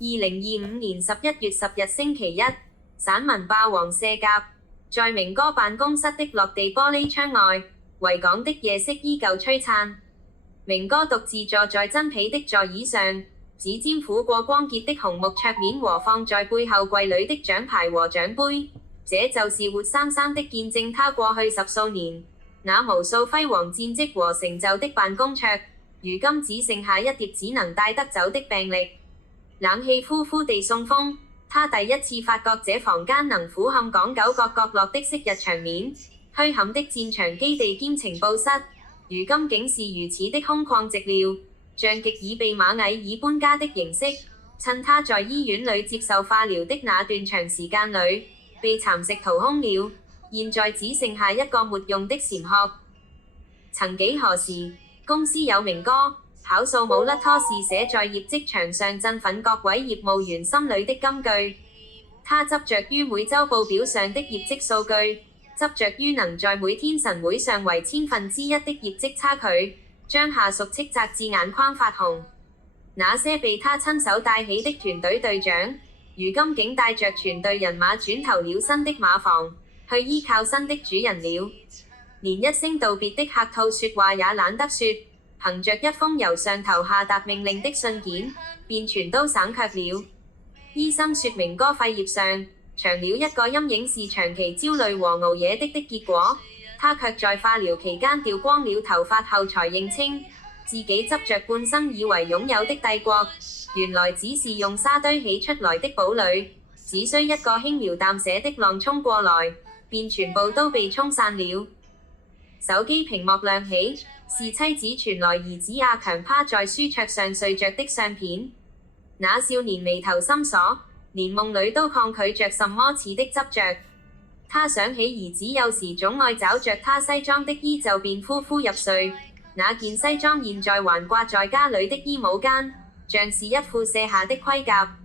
2025年11月10日星期一，散文霸王卸甲。在明哥辦公室的落地玻璃窗外，維港的夜色依舊璀璨。明哥獨自坐在真皮的座椅上，指尖撫過光潔的紅木桌面和放在背後櫃裏的獎牌和獎杯，這就是活生生的見證他過去10數年那無數輝煌戰績和成就的辦公桌，如今只剩下一疊只能帶得走的病歷。冷氣呼呼地送風，他第一次發覺這房間能俯瞰港九各角落的昔日場面，虛撼的戰場基地兼情報室，如今竟是如此的空曠寂寥，像極已被螞蟻以搬家的形式。趁他在醫院裏接受化療的那段長時間裏，被蠶食掏空了，現在只剩下一個沒用的蟬殼。曾幾何時，公司有明哥，跑數冇甩拖是寫在業績牆上振奮各位業務員心裏的金句。他執着於每週報表上的業績數據，執着於能在每天晨會上為1/1000的業績差距，將下屬斥責至眼眶發紅。那些被他親手帶起的團隊隊長，如今竟帶着全隊人馬轉投了新的馬房，去依靠新的主人了。連一聲道別的客套説話也懶得説，憑着一封由上頭下達命令的信件，便全都省卻了。醫生說明哥肺葉上長了一個陰影是長期焦慮和熬夜的結果，他卻在化療期間掉光了頭髮後才認清，自己執着半生以為擁有的帝國，原來只是用沙堆起出來的堡壘，只需一個輕描淡寫的浪衝過來，便全部都被沖散了。手機屏幕亮起，是妻子傳來兒子阿強趴在書桌上睡着的相片。那少年眉頭深鎖，連夢裏都抗拒着什麼似的執着。他想起兒子有時總愛找着他西裝的衣袖便呼呼入睡，那件西裝現在還掛在家裏的衣帽間，像是一副卸下的盔甲。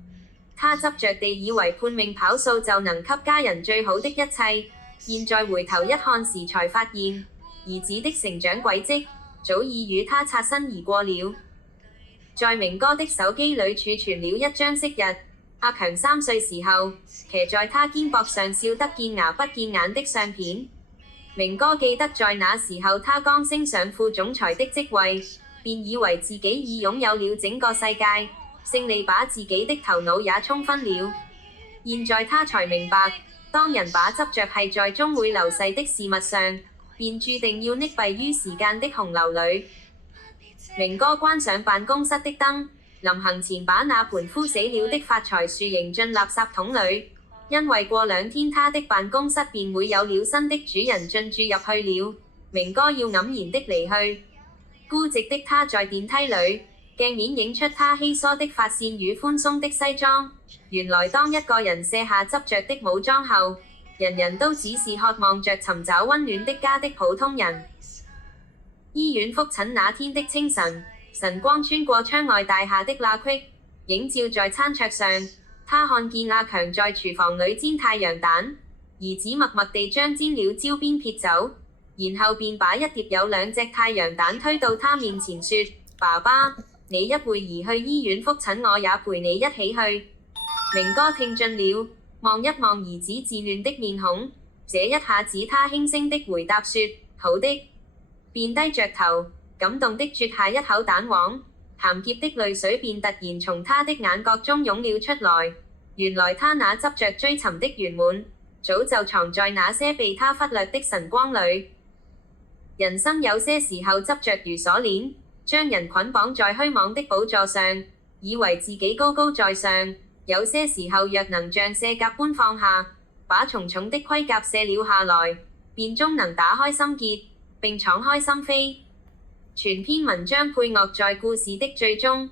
他執着地以為拼命跑數就能給家人最好的一切，現在回頭一看時才發現，兒子的成長軌跡早已與他擦身而過了。在明哥的手機裏儲存了一張昔日阿強3歲時候騎在他肩膊上笑得見牙不見眼的相片。明哥記得在那時候他剛升上副總裁的職位，便以為自己已擁有了整個世界，勝利把自己的頭腦也沖昏了。現在他才明白，當人把執着係在終會流逝的事物上，便注定要溺斃於時間的洪流裏。明哥關上辦公室的燈，臨行前把那盆枯死了的發財樹迎進垃圾桶裏，因為過2天他的辦公室便會有了新的主人進駐入去了。明哥要黯然的離去，孤寂的他在電梯裏，鏡面映出他稀疏的髮線與寬鬆的西裝。原來當一個人卸下執着的武裝後，人人都只是渴望着尋找溫暖的家的普通人。醫院覆診那天的清晨，晨光穿過窗外大廈的罅隙，映照在餐桌上。他看見阿強在廚房裏煎太陽蛋，兒子默默地將煎料焦邊撇走，然後便把一碟有2隻太陽蛋推到他面前說：爸爸，你一會兒去醫院覆診，我也陪你一起去。明哥聽進了，望一望兒子稚嫩的面孔，這一下子他輕聲的回答說：好的。便低着頭，感動的啜下一口蛋黃，鹹澀的淚水便突然從他的眼角中湧了出來。原來他那執着追尋的圓滿，早就藏在那些被他忽略的晨光裏。人生有些時候執着如鎖鏈，將人捆綁在虛妄的寶座上，以為自己高高在上；有些時候若能像卸甲般放下，把重重的盔甲卸了下來，便終能打開心結並敞開心扉。全篇文章配樂在故事的最終。